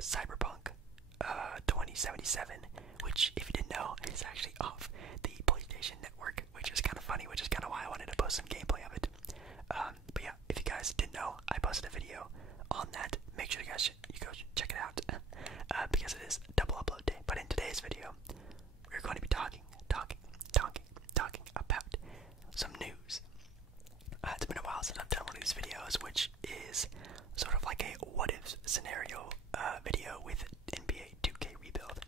Cyberpunk 2077, which, if you didn't know, is actually off the PlayStation Network, which is kind of funny, which is kind of why I wanted to post some gameplay of it. But yeah, if you guys didn't know, I posted a video on that. Make sure you guys go check it out because it is double upload day. But in today's video, we're going to be talking about some news. It's been a while since I've done one of these videos, which is sort of like a what-if scenario video with NBA2K rebuild,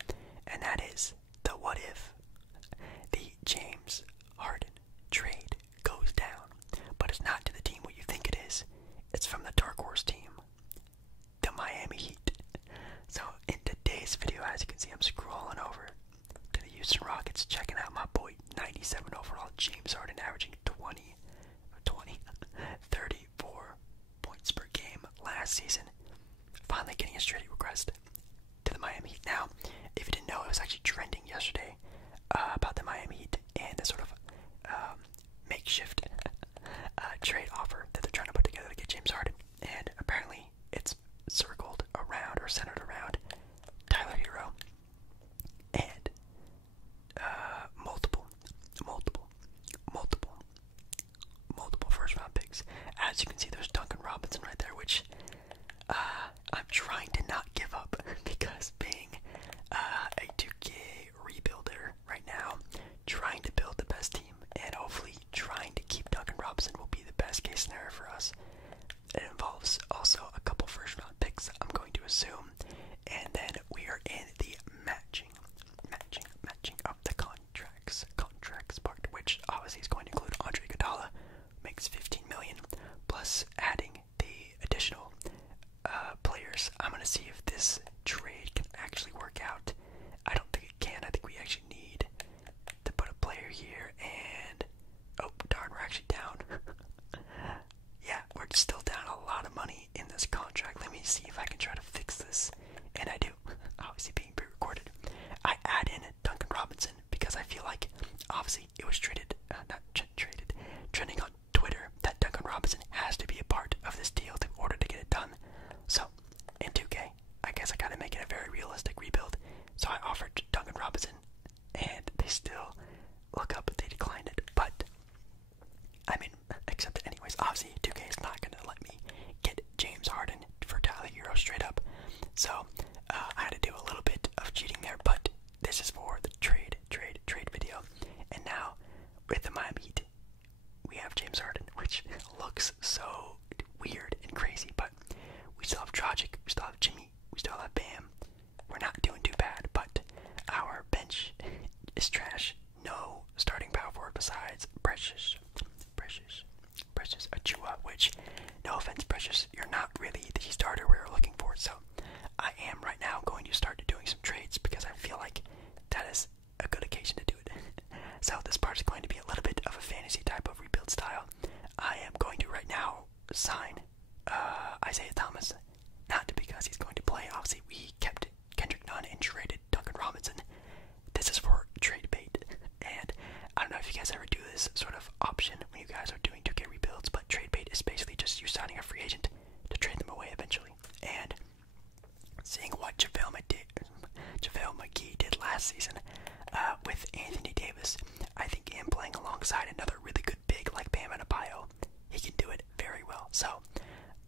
and that is the what if the James Harden trade goes down, but it's not to the team what you think it is. It's from the dark horse team, the Miami Heat. So in today's video, as you can see, I'm scrolling over to the Houston Rockets, checking out my boy, 97 overall James Harden, averaging 34 points per game last season. Finally getting his trade request to the Miami Heat. Now, if you didn't know, it was actually trending yesterday about the Miami Heat and the sort of makeshift trade offer that they're trying to put together to get James Harden. And apparently, it's circled around or centered around Tyler Hero and multiple first round picks. As you can see, there's Duncan Robinson right there, which I'm trying to not give up because being a 2K rebuilder right now, trying to build the best team and hopefully trying to keep Duncan Robinson will be the best case scenario for us. It involves also a couple first round picks, I'm going to assume, and then we are in the matching of the contracts part, which obviously is going to include Andre Iguodala, makes $15 million, plus adding the additional players. I'm going to see if this trade can actually work out. I don't think it can. I think we actually need to put a player here, and oh darn, we're actually down. Yeah, we're still down a lot of money in this contract. Let me see if I can try to fix this, and I do. Obviously being pre-recorded. I add in Duncan Robinson because I feel like obviously it was trending on Twitter that Duncan Robinson has to be a part of this deal in order to get it done. So in 2K, I guess I gotta make it a very realistic rebuild. So I offered Duncan Robinson, and they still look up, they declined it. But I mean, accept it anyways. Obviously, 2K is not gonna let me get James Harden for Tyler Hero straight up. So I had to do a little bit of cheating there, but this is for the trade video. And now with the Miami Heat, we have James Harden, which looks so weird and crazy, but we still have Dragic, we still have Jimmy, we still have Bam. We're not doing too bad, but our bench is trash. No starting power forward besides Precious Achua, which, no offense, Precious, you're not really the starter we were looking for. So I am right now going to start doing some trades because I feel like that is a good occasion to do it. So this part is going to be a little bit of a fantasy type of rebuild style. I am going to right now sign Isaiah Thomas, not because he's going to play. Obviously, we kept Kendrick Nunn and traded Duncan Robinson. This is for trade bait, and I don't know if you guys ever do this sort of option when you guys are doing 2K rebuilds, but trade bait is basically just you signing a free agent to trade them away eventually. And seeing what JaVale McGee did last season with Anthony Davis, I think him playing alongside another really good big like Bam Adebayo, he can do it very well. So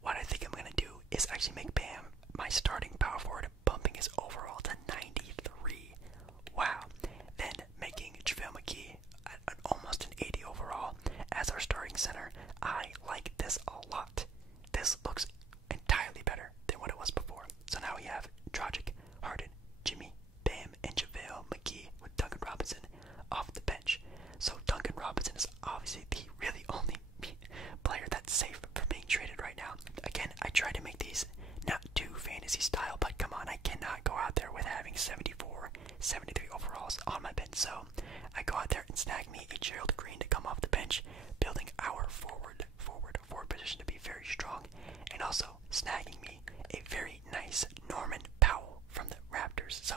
what I think I'm going to do is actually make Bam my starting power forward, bumping his overall to 93. Wow. Then making JaVale McGee almost an 80 overall as our starting center. I like this a lot. This looks entirely better than what it was before. So now we have Dragic, Harden, Jimmy, Bam, and JaVale McGee with Duncan Robinson off the bench. So Duncan Robinson is obviously the really only player that's safe from being traded right now. Again, I try to make these not too fantasy style, but come on, I cannot go out there with having 74, 73 overalls on my bench. So I go out there and snag me a Gerald Green to come off the bench, building our forward position to be very strong, and also snagging me a very nice Norman Powell from the Raptors. So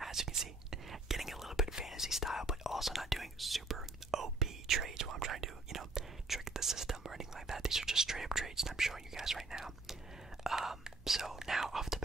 as you can see, getting a little bit fantasy style, but also not doing super OP trades while I'm trying to, trick the system or anything like that. These are just straight up trades that I'm showing you guys right now. So now off the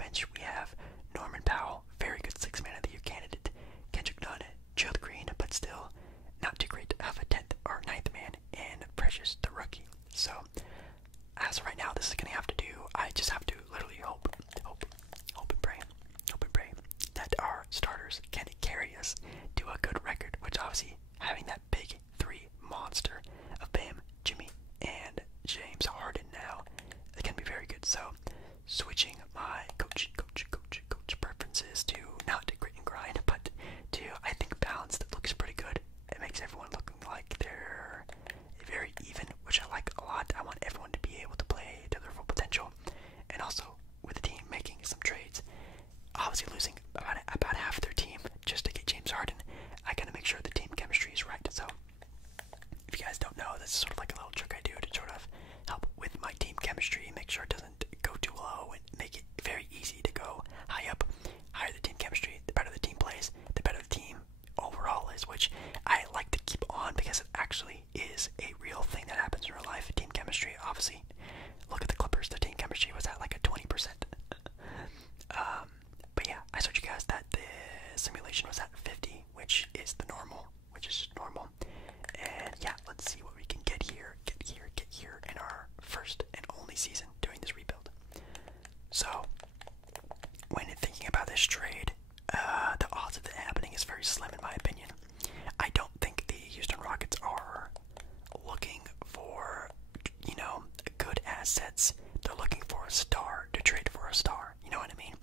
So, when thinking about this trade, the odds of it happening is very slim in my opinion. I don't think the Houston Rockets are looking for, good assets. They're looking for a star to trade for a star. You know what I mean?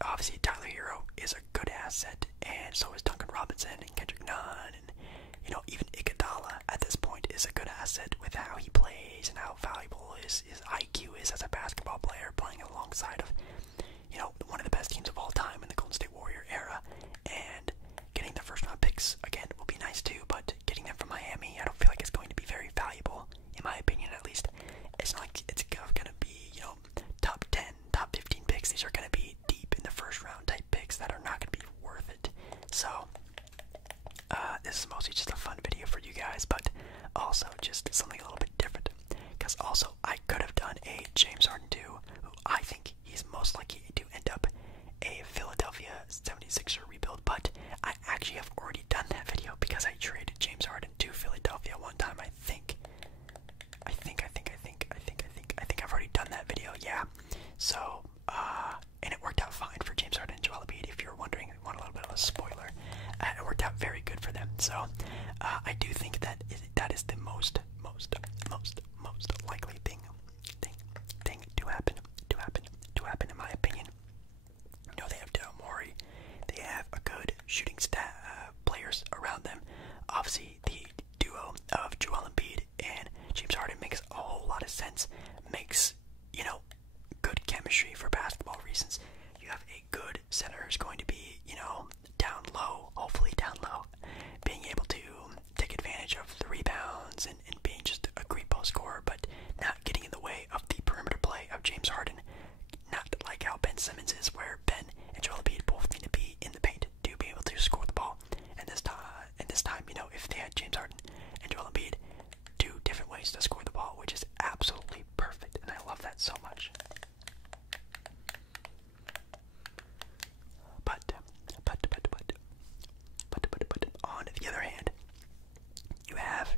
Obviously, Tyler Hero is a good asset, and so is Duncan Robinson and Kendrick Nunn, and even Iguodala at this point is a good asset with how he plays and how valuable his IQ is as a basketball player, playing alongside of one of the best teams of all time in the Golden State Warrior era. And getting the first round picks again will be nice too, but getting them from Miami, I don't feel like it's going to be very valuable, in my opinion at least. It's not like it's gonna be, top 10, top 15 picks. These are gonna be deep in the first round type picks that are not gonna be worth it. So this is mostly just a fun video for you guys, but also just something a little bit different. Because also I could have done a James Harden too, who I think he's most likely to end up a Philadelphia 76er rebuild, but I actually have already done that video because I traded James Harden to Philadelphia one time. I think I've already done that video, yeah. So, and it worked out fine for James Harden and Joel Embiid. If you're wondering, want a little bit of a spoiler, it worked out very good for them. So, I do think that is the most likely thing to happen in my opinion. They have Daryl Morey, they have a good shooting players around them. Obviously, the duo of Joel Embiid and James Harden makes a whole lot of sense. Makes good chemistry for basketball reasons. You have a good center who's going to be down low, hopefully down low, being able to take advantage of the rebounds and being just a great ball scorer, but not getting in the way of the perimeter play of James Harden. Not like how Ben Simmons is, where Ben and Joel Embiid both need to be in the paint to be able to score the ball. And this time, if they had James Harden and Joel Embiid, two different ways to score the ball, which is absolutely perfect, and I love that so much. But on the other hand, you have,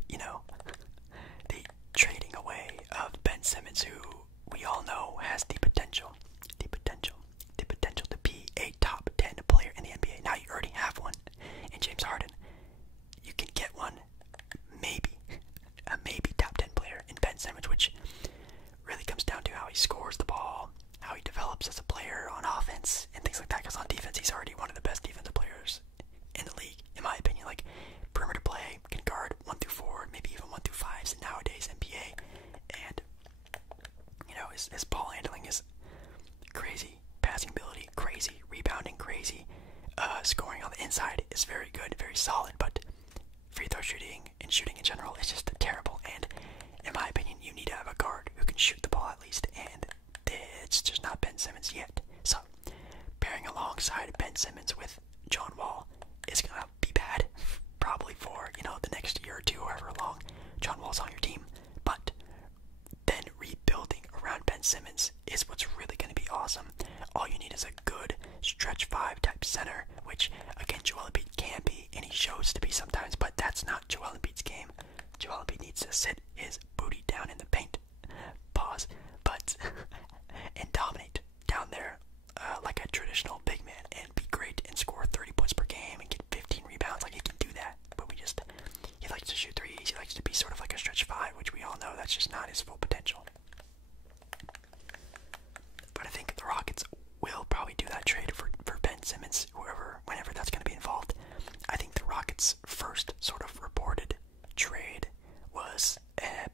the trading away of Ben Simmons, who we all know has the potential to be a top 10 player in the NBA. Now you already have one in James Harden. You can get one, maybe top 10 player in Ben Simmons, which really comes down to how he scores the ball, how he develops as a player on offense, and things like that. Because on defense, he's already one of the best defensive players in the league, in my opinion. Like, perimeter play, can guard 1 through 4, maybe even 1 through 5s in nowadays NBA. And his ball handling is crazy, passing ability crazy, rebounding crazy, scoring on the inside is very good, very solid, but free throw shooting and shooting in general is just terrible. And in my opinion, you need to have a guard who can shoot the ball at least, and it's just not Ben Simmons yet. So pairing alongside Ben Simmons with John Wall is gonna be bad, probably for the next year or two, however long John Wall's on your team. But then rebuilding around Ben Simmons is what's really going to be awesome. All you need is a good stretch 5 type center, which again Joel Embiid can be, and he shows to be sometimes, but that's not Joel Embiid's game. Joel Embiid needs to sit his booty down in the paint, pause, but and dominate down there like a traditional big man, and be great and score 30 points per game and get 15 rebounds. Like, he can do that, but he likes to shoot threes. He likes to be sort of like a stretch 5, which we all know that's just not his full potential. But I think the Rockets will probably do that trade for Ben Simmons, whenever that's going to be involved. I think the Rockets' first sort of reported trade was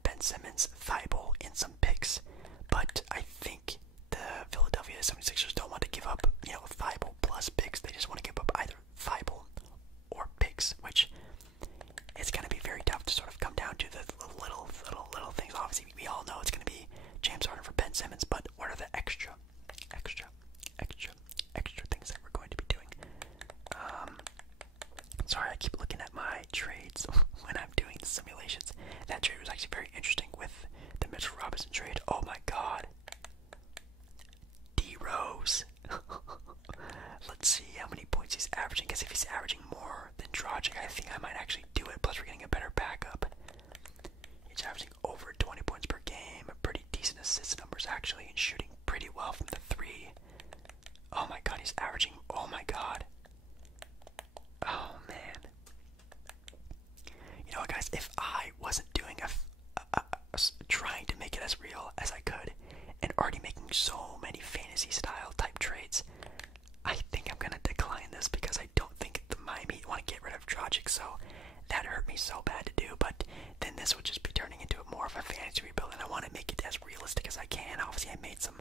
Ben Simmons, Thibault, and some picks. But I think the Philadelphia 76ers don't want to give up, Thibault plus picks. They just want to give up either Thibault or picks, which it's going to be very tough to sort of come down to the little things. Obviously, we all know it's going to be James Harden for Ben Simmons, but what are the extra things that we're going to be doing? Sorry, I keep looking at my trades when I'm doing the simulations. That trade was actually very interesting with the Mitchell Robinson trade. Oh my god. D-Rose. Let's see how many points he's averaging, because if he's averaging more than Dragic, I think I might actually do it. Plus, we're getting a better backup. He's averaging over 20 points per game, pretty decent assist numbers actually, and shooting pretty so many fantasy style type trades. I think I'm gonna decline this because I don't think the Miami Heat want to get rid of Dragic, so that hurt me so bad to do. But then this would just be turning into more of a fantasy rebuild, and I want to make it as realistic as I can. Obviously, I made some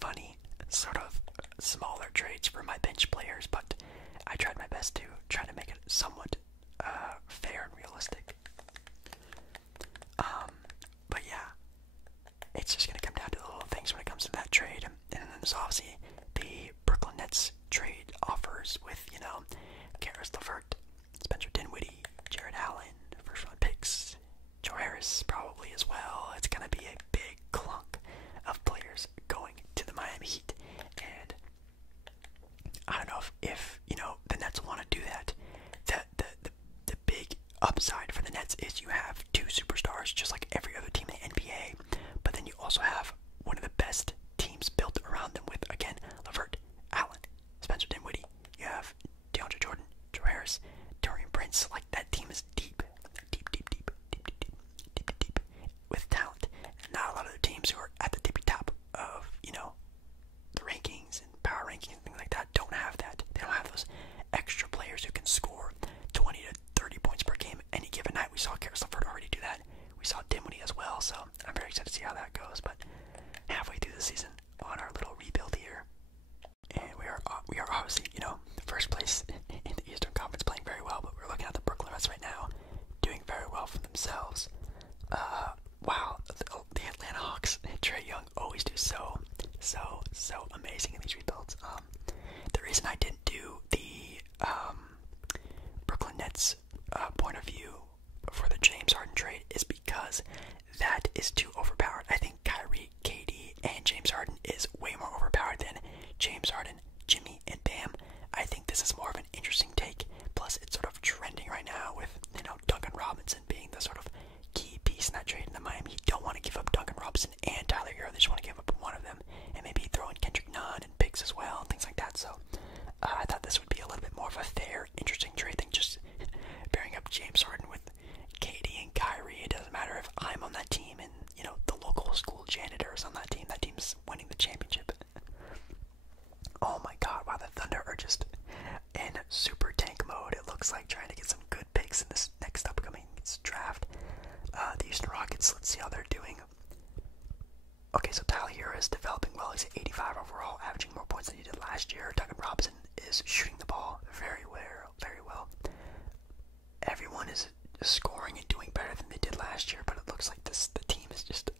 funny, sort of smaller trades for my bench players, but I tried my best to try to make it somewhat fair and realistic. But yeah, it's just gonna come down to the little things when it comes to that trade, and then there's obviously the Brooklyn Nets trade offers with, you know, Karis LeVert, Spencer Dinwiddie, Jared Allen, first round picks, Joe Harris probably as well. It's gonna be a big clunk of players going to the Miami Heat, and I don't know if you know the Nets want to do that. The big upside for the Nets is you have two superstars, just like every other team in the NBA, but then you also have one of the best teams built around them with, again, LeVert, Allen, Spencer Dinwiddie. You have DeAndre Jordan, Joe Harris, Taurean Prince. Like, that team is deep with talent. And not a lot of the teams who are at the tippy top of, you know, the rankings and power rankings and things like that don't have that. They don't have those extra players who can score 20 to 30 points per game any given night. We saw Karis LeVert already do that. We saw Dinwiddie as well, so I'm very excited to see how that goes. But halfway through the season on our little rebuild here, and we are obviously, you know, first place in the Eastern Conference, playing very well. But we're looking at the Brooklyn Nets right now, doing very well for themselves. Wow, the Atlanta Hawks and Trae Young always do so amazing in these rebuilds. The reason I didn't do the Brooklyn Nets point of view for the James Harden trade is because that is too overpowered. I think Kyrie, KD, and James Harden is way more overpowered than James Harden, Jimmy, and Bam. I think this is more of an interesting take. Plus, it's sort of trending right now with, you know, Duncan Robinson being the sort of key piece in that trade. In the Miami Heat don't want to give up Duncan Robinson and Tyler Hero. They just want to give up one of them and maybe throw in Kendrick Nunn and picks as well and things like that. So I thought this would be a little bit more of a fair, interesting trade than just pairing up James Harden with KD and Kyrie. It doesn't matter if I'm on that team and, you know, the local school janitor is on that team. That team's winning the championship. Oh my god, wow, the Thunder are just in super tank mode. It looks like trying to get some good picks in this next upcoming draft. The Houston Rockets, let's see how they're doing. Okay, so Tyler Hero is developing well. He's at 85 overall, averaging more points than he did last year. Duncan Robinson is shooting the ball very well. Everyone is scoring and doing better than they did last year, but it looks like the team is just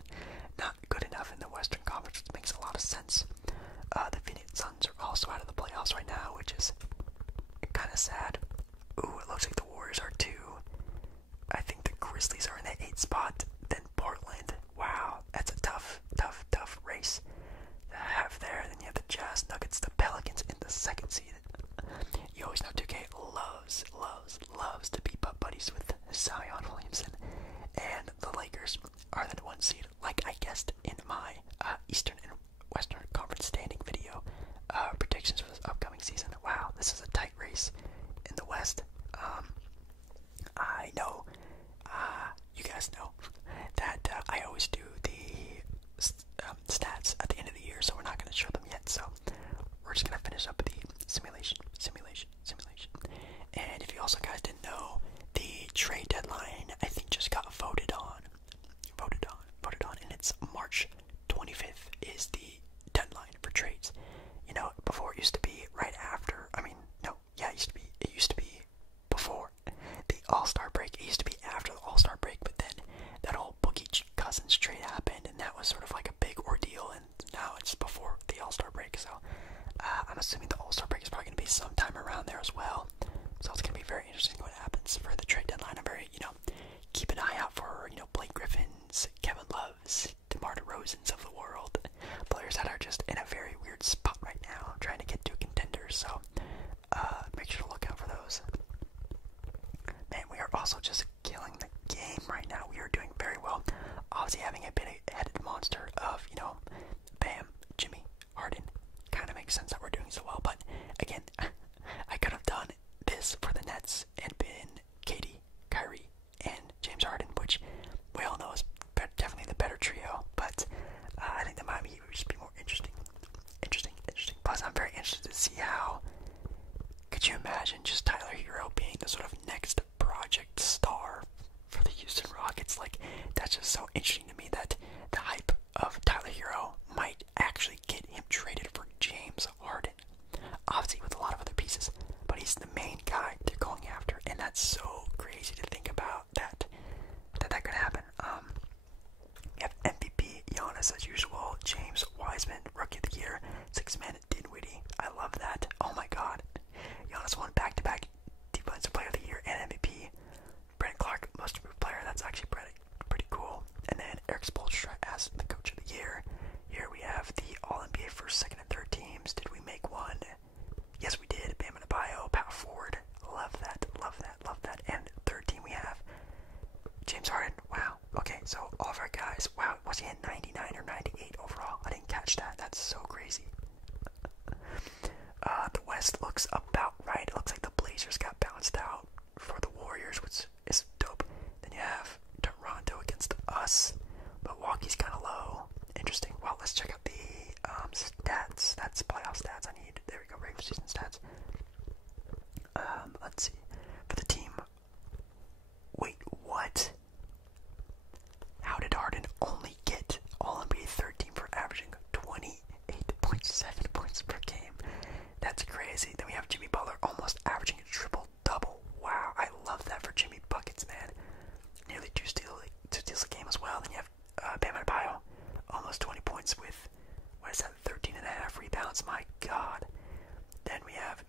not good enough in the Western Conference, which makes a lot of sense. The Phoenix Suns are also out of the playoffs right now, which is kind of sad. Ooh, it looks like the Warriors are too. I think the Grizzlies are in the 8th spot, then Portland. Wow, that's a tough race to have there. Then you have the Jazz, Nuggets, the Pelicans in the 2nd seed. You always know 2K loves to be butt buddies with Zion Williamson. And the Lakers are the 1 seed, like I guessed in my Eastern and Western Conference standing video predictions for this upcoming season. Wow, this is a tight race in the West. I know, you guys know that I always do the stats at the end of the year, so we're not going to show them yet. So we're just going to finish up the simulation. And if you also guys didn't know, the trade deadline I think just got voted on, and it's March 25th is the deadline for trades. You know, before it used to be right after. It used to be before the All-Star break. It used to be after the All-Star break, but then that whole Boogie Cousins trade happened, and that was sort of like a big ordeal, and now it's before the All-Star break. So I'm assuming the All-Star break is probably going to be sometime around there as well. So it's going to be very interesting what happens for the trade deadline. I'm very, keep an eye out for, Blake Griffin's, Kevin Love's, DeMar DeRozan's of the world. Players that are just in a very weird spot right now, trying to get to a contender. So make sure to look out for those. Man, we are also just killing the game right now. We are doing very well. Obviously having a big-headed monster of, Bam, Jimmy, Harden. Kind of makes sense that we're doing so well. But again, I could have done this for the Nets and been KD, Kyrie, and James Harden, which we all know is definitely the better trio. But I think the Miami Heat would just be more interesting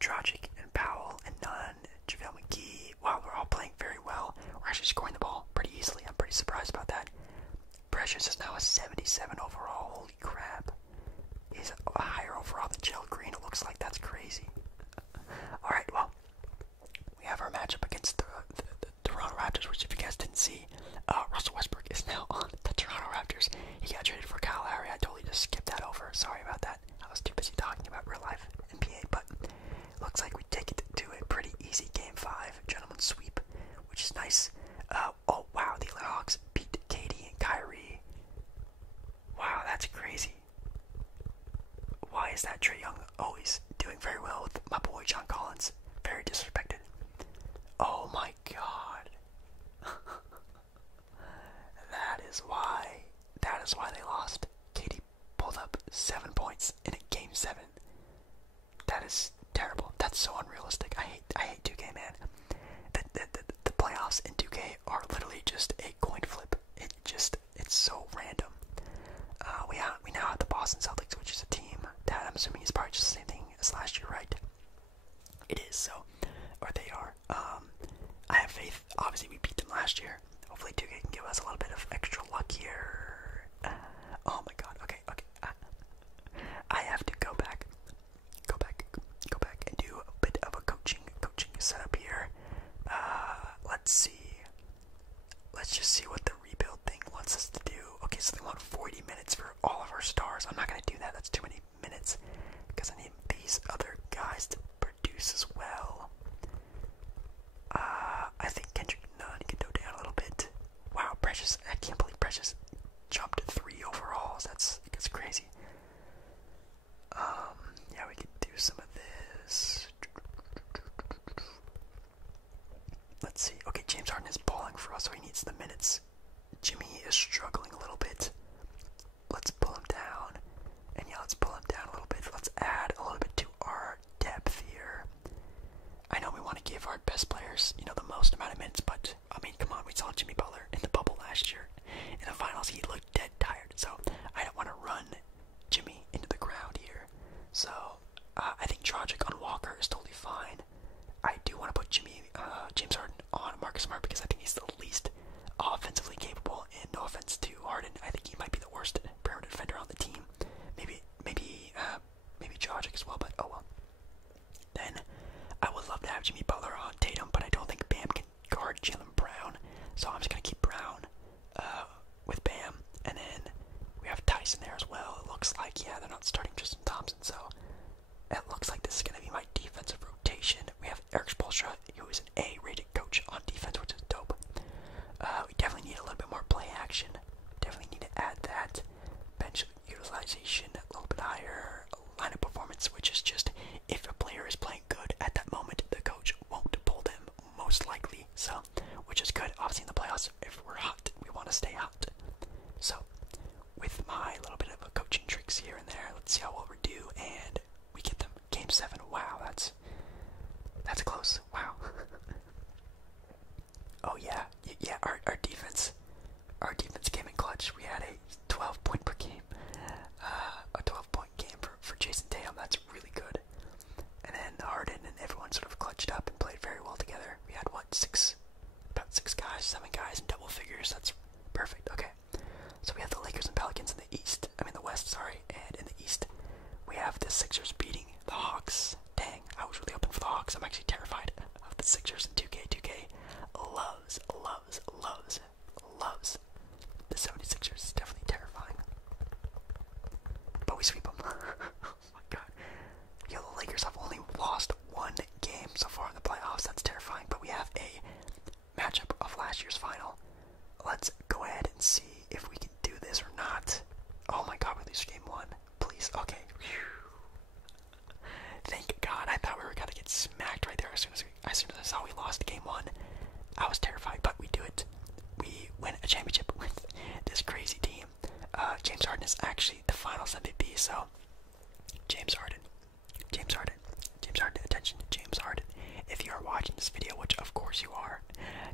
Dragic and Powell and Nunn, JaVale McGee. Wow, we're all playing very well. We're actually scoring the ball pretty easily. I'm pretty surprised about that. Precious is now a 77 overall. Holy crap. He's a higher overall than Jalen Green. It looks like that's crazy. Alright, well, we have our matchup against the Toronto Raptors, which if you guys didn't see, Russell Westbrook is now on the Toronto Raptors. He got traded for Kyle Lowry. I totally just skipped that over. Sorry about that. I was too busy talking about real life NBA, but looks like we take it to a pretty easy game 5. Gentleman's sweep, which is nice. Oh wow, the Atlanta Hawks beat Katie and Kyrie. Wow, that's crazy. Why is that Trae Young always doing very well with my boy John Collins? Very disrespected. Oh my god. That is why they lost. Katie pulled up 7 points in a game 7. That is terrible. That's so unrealistic. I hate 2K, man. The playoffs in 2K are literally just a coin flip. It's so random. We now have the Boston Celtics, which is a team that I'm assuming is probably just the same thing as last year, right? It is, so, or they are. I have faith. Obviously, we beat them last year. Hopefully, 2K can give us a little bit of extra luck here. Oh my god. Okay. I have to go back and do a bit of a coaching setup here. Let's see. Let's just see what the rebuild thing wants us to do. Okay, so they want 40 minutes for all of our stars. I'm not gonna do that. That's too many minutes because I need these other guys to produce as well. I think Kendrick Nunn can go down a little bit. Wow, Precious. I can't believe Precious jumped to 3 overalls. That's crazy. Yeah, we could do some of this. Let's see. Okay, James Harden is balling for us, so he needs the minutes. Jimmy is struggling a little bit. Let's pull him down. And yeah, let's pull him down a little bit. Let's add a little bit to our depth here. I know we want to give our best players, the most amount of minutes, but, I mean, come on, we saw Jimmy Butler in the bubble last year. In the finals, he looked dead tired, so I don't want to run Jimmy into the ground here. So, I think Dragic on Walker is totally fine. I do want to put James Harden on Marcus Smart because I think he's the least offensively capable, and no offense to Harden, I think he might be the worst perimeter defender on the team. Maybe Dragic as well, but oh well. Then I would love to have Jimmy Butler on Tatum, but I don't think Bam can guard Jaylen Brown, so I'm just gonna keep Brown with Bam, and then we have Tyson there as well. It looks like, yeah, they're not starting Tristan Thompson, so it looks like this is gonna be my defensive rotation. We have Eric Spoelstra, who is an A-rated coach on defense, which is dope. We definitely need a little bit more play action. Definitely need to add that. Bench utilization a little bit higher. Lineup performance, which is just if a player is playing good at that moment, the coach won't pull them most likely. So, which is good. Obviously, in the playoffs, if we're hot, we want to stay hot. So, with my little bit of a coaching tricks here and there, let's see how well we do, and we get them. Game 7. Wow, that's close. Wow. Oh yeah, our defense came in clutch. We had a 12-point per game, a 12-point game for Jason Tatum. That's really good. And then Harden and everyone sort of clutched up and played very well together. We had about 7 guys in double figures. That's perfect. Okay, so we have the Lakers and Pelicans in the West. Sorry, and in the East, we have the Sixers beating the Hawks. Dang, I was really hoping for the Hawks. I'm actually terrified of the Sixers in 2K. 2K loves the 76ers. It's definitely terrifying. But we sweep them. Oh my god. Yo, the Lakers have only lost 1 game so far in the playoffs. That's terrifying. But we have a matchup of last year's final. Let's go ahead and see if we can do this or not. Oh my god, we lose game 1. Please. Okay. Whew. Thank god. I thought we were gonna get smacked right there as soon as I saw we lost game 1. I was terrified, but we do it. We win a championship with this crazy team. James Harden is actually the finals MVP, so James Harden, attention to James Harden. If you are watching this video, which of course you are,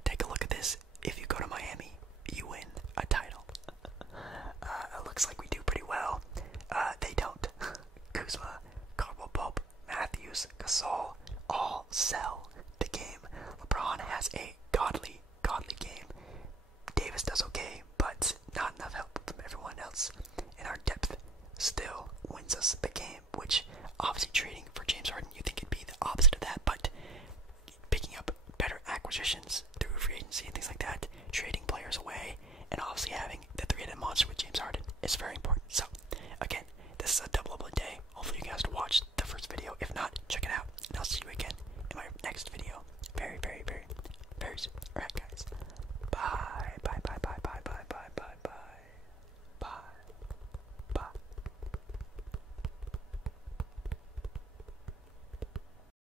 take a look at this. If you go to Miami, you win a title. It looks like we do pretty well. They don't. Kuzma, Caldwell Pope, Matthews, Gasol, wins us the game, which obviously trading for James Harden, you think it'd be the opposite of that, but picking up better acquisitions through free agency and things like that, trading players away, and obviously having the three-headed monster with James Harden is very important.